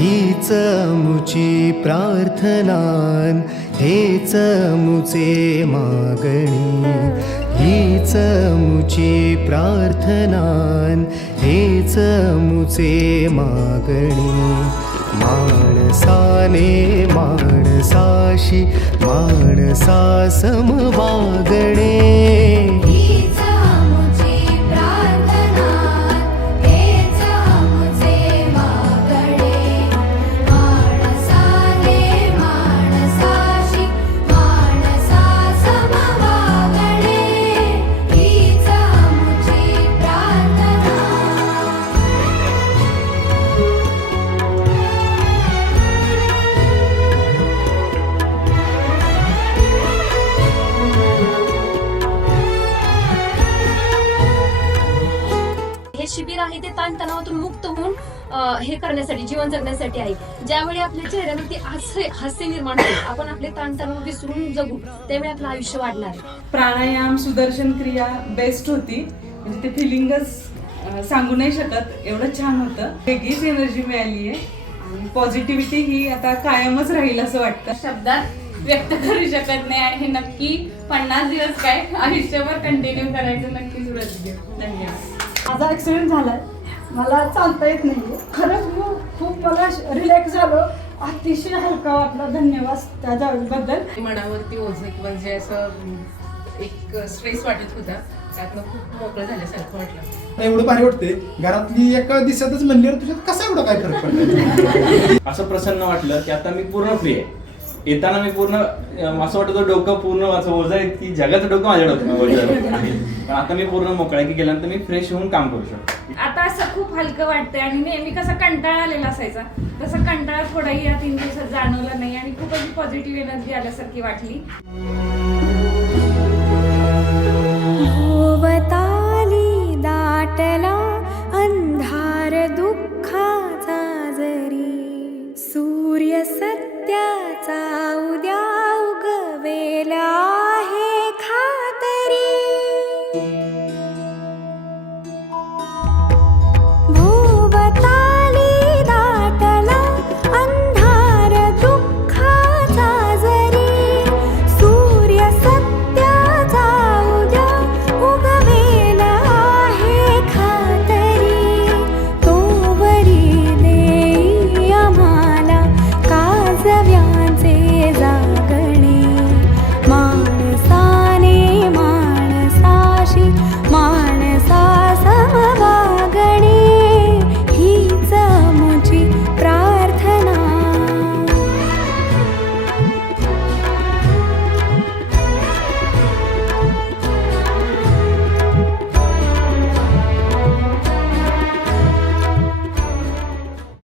हीच मुची प्रार्थनान हेच मुचे मागणी, हीच मुची प्रार्थनान हेच मुचे मागणी। माणसाने माणसाशी माणसा सम वागणे, हे शिबिर आहे ते ताणतणावातून मुक्त होऊन हे करण्यासाठी, जीवन जगण्यासाठी आहे। ज्यावेळी आपल्या चेहऱ्यावरती हास्य निर्माण होईल, आपण आपले ताणतणाव विसरून जगू, त्यावेळी आपलं आयुष्य वाढणार आहे। प्राणायाम, सुदर्शन क्रिया बेस्ट होती, म्हणजे ते फिलिंगच सांगू नाही शकत, एवढं छान होतं। वेगळीच एनर्जी मिळाली आहे आणि पॉझिटिव्हिटी ही आता कायमच राहील असं वाटतं। शब्दात व्यक्त करू शकत नाही आणि हे नक्की 50 दिवस काय आयुष्यभर कंटिन्यू करायचं नक्कीच व्रत घेऊ। धन्यवाद। माझा ॲक्सिडेंट झालाय, मला चालता येत नाही, खरंच खूप मला रिलॅक्स झालो, अतिशय हलका वाटला। धन्यवाद त्या जावेबद्दल। मनावरती ओझे किंवा जे असं एक स्ट्रेस वाटत होता त्यातनं खूप मोकळं झाल्यासारखं वाटलं। एवढं भारी वाटते, घरातली एका दिवसातच म्हणल्यावर तुझ्यात कसा एवढा काय फरक पडला? असं प्रसन्न वाटलं की आता मी पूर्ण फ्री आहे। येताना मी पूर्ण असं वाटत होतं डोकं पूर्ण असं ओझं आहे की जगाचं डोकं माझ्याकडे होतं, पण आता मी पूर्ण मोकळा की गेल्यानंतर मी फ्रेश होऊन काम करू शकतो। आता असं खूप हलकं वाटतंय आणि नेहमी कसा कंटाळा आलेला असायचा, तसं कंटाळा थोडाही या 3 दिवसात जाणवला नाही आणि खूप अशी पॉझिटिव्ह एनर्जी आल्यासारखी वाटली। भोवताली दाटला